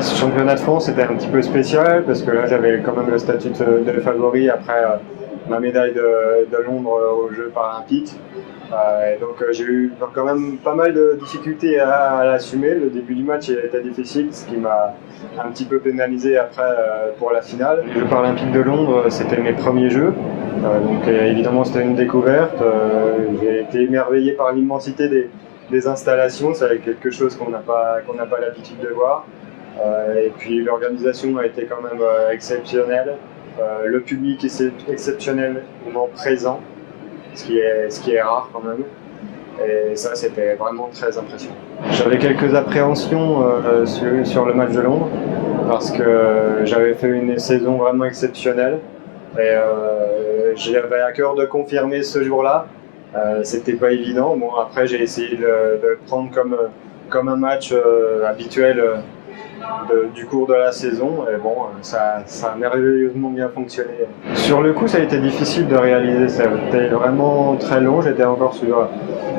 Ce championnat de France était un petit peu spécial parce que là j'avais quand même le statut de favori après ma médaille de Londres aux Jeux paralympiques. Et donc j'ai eu quand même pas mal de difficultés à l'assumer. Le début du match était difficile, ce qui m'a un petit peu pénalisé après pour la finale. Les Jeux paralympiques de Londres, c'était mes premiers Jeux. Donc évidemment c'était une découverte. J'ai été émerveillé par l'immensité des installations. C'est quelque chose qu'on n'a pas l'habitude de voir. Et puis l'organisation a été quand même exceptionnelle. Le public est exceptionnellement présent, ce qui est rare quand même. Et ça, c'était vraiment très impressionnant. J'avais quelques appréhensions sur le match de Londres parce que j'avais fait une saison vraiment exceptionnelle. Et j'avais à cœur de confirmer ce jour-là. C'était pas évident. Bon, après, j'ai essayé de le prendre comme un match habituel du cours de la saison. Et bon, ça a merveilleusement bien fonctionné. Sur le coup, ça a été difficile de réaliser. Ça a été vraiment très long. J'étais encore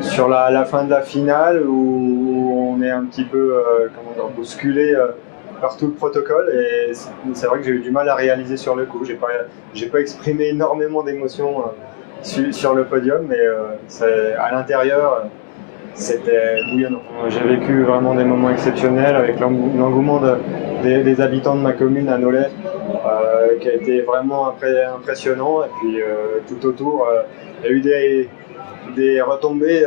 sur la fin de la finale où on est un petit peu bousculé par tout le protocole. Et c'est vrai que j'ai eu du mal à réaliser sur le coup. J'ai pas exprimé énormément d'émotions sur le podium, mais à l'intérieur, c'était bouillonnant. J'ai vécu vraiment des moments exceptionnels avec l'engouement des habitants de ma commune à Nolay, qui a été vraiment impressionnant. Et puis tout autour, il y a eu des retombées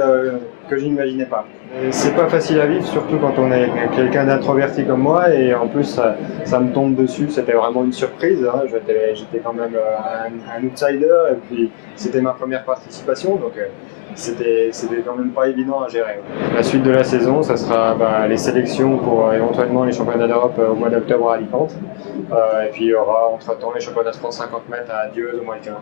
que je n'imaginais pas. C'est pas facile à vivre, surtout quand on est quelqu'un d'introverti comme moi, et en plus ça me tombe dessus. C'était vraiment une surprise, hein. J'étais quand même un outsider, et puis c'était ma première participation, donc c'était quand même pas évident à gérer. La suite de la saison, ça sera les sélections pour éventuellement les championnats d'Europe au mois d'octobre à Alicante, et puis il y aura entre-temps les championnats de France 50 mètres à Dieuze au mois de juin.